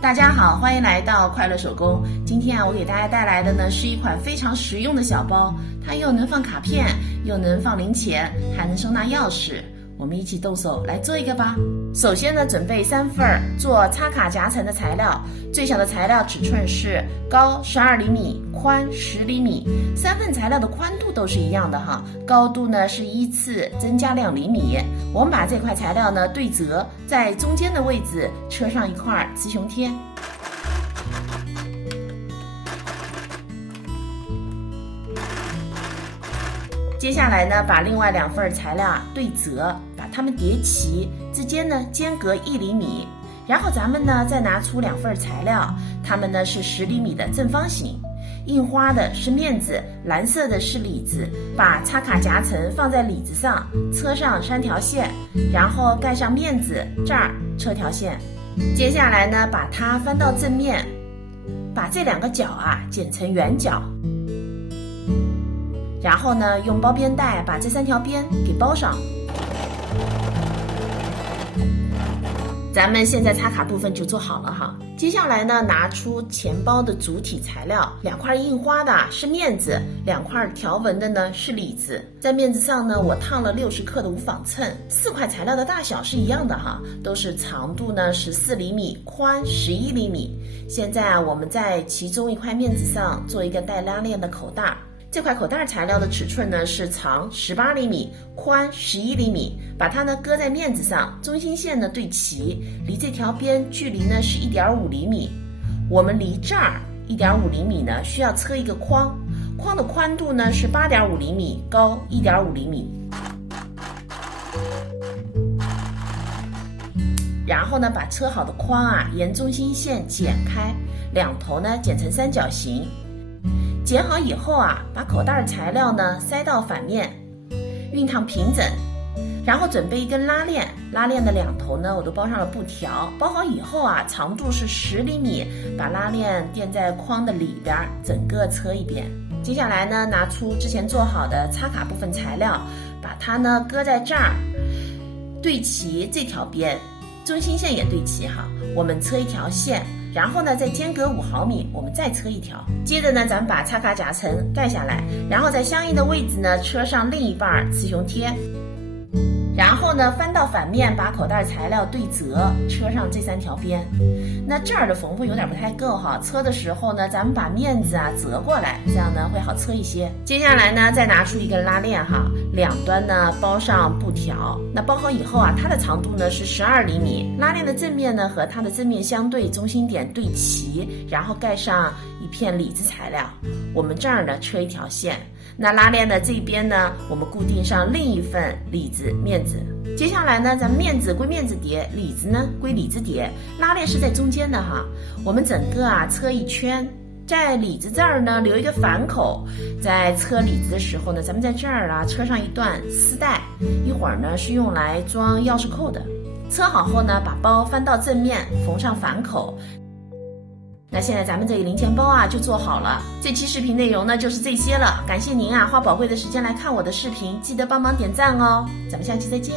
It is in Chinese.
大家好，欢迎来到快乐手工。今天我给大家带来的呢是一款非常实用的小包，它又能放卡片，又能放零钱，还能收纳钥匙。我们一起动手来做一个吧。首先呢，准备3份做插卡夹层的材料，最小的材料尺寸是高12厘米，宽10厘米，3份材料的宽度都是一样的哈，高度呢是依次增加2厘米。我们把这块材料呢对折，在中间的位置车上一块雌雄贴。接下来呢，把另外2份材料对折，把它们叠齐，之间呢间隔1厘米。然后咱们呢再拿出2份材料，它们呢是10厘米的正方形，印花的是面子，蓝色的是里子。把插卡夹层放在里子上，车上3条线，然后盖上面子，这儿车条线。接下来呢，把它翻到正面，把这2个角剪成圆角。然后呢，用包边带把这3条边给包上。咱们现在插卡部分就做好了哈。接下来呢，拿出钱包的主体材料，2块印花的是面子，2块条纹的呢是里子。在面子上呢，我烫了60克的无纺衬，4块材料的大小是一样的哈，都是长度呢14厘米，宽11厘米。现在我们在其中一块面子上做一个带拉链的口袋。这块口袋材料的尺寸呢是长18厘米，宽11厘米，把它呢搁在面子上，中心线呢对齐，离这条边距离呢是1.5厘米。我们离这儿1.5厘米呢需要车一个框，框的宽度呢是8.5厘米，高1.5厘米。然后呢，把车好的框沿中心线剪开，两头呢剪成三角形。剪好以后把口袋材料呢塞到反面，熨烫平整，然后准备一根拉链，拉链的两头呢我都包上了布条，包好以后长度是10厘米，把拉链垫在框的里边，整个车一遍。接下来呢，拿出之前做好的插卡部分材料，把它呢搁在这儿，对齐这条边，中心线也对齐哈，我们车一条线。然后呢，再间隔5毫米，我们再车一条。接着呢，咱们把插卡夹层盖下来，然后在相应的位置呢，车上另一半雌雄贴。然后呢，翻到反面，把口袋材料对折，车上这3条边。那这儿的缝有点不太够哈，车的时候呢，咱们把面子折过来，这样呢会好车一些。接下来呢，再拿出一根拉链哈，两端呢包上布条。那包好以后它的长度呢是12厘米，拉链的正面呢和它的正面相对，中心点对齐，然后盖上一片里子材料。我们这儿呢车一条线。那拉链的这边呢，我们固定上另一份里子面子。接下来呢，咱们面子归面子叠，里子呢归里子叠，拉链是在中间的哈。我们整个车一圈，在里子这儿呢留一个反口，在车里子的时候呢，咱们在这儿车上一段丝带，一会儿呢是用来装钥匙扣的。车好后呢，把包翻到正面，缝上反口。那现在咱们这个零钱包就做好了。这期视频内容呢就是这些了，感谢您花宝贵的时间来看我的视频，记得帮忙点赞哦。咱们下期再见。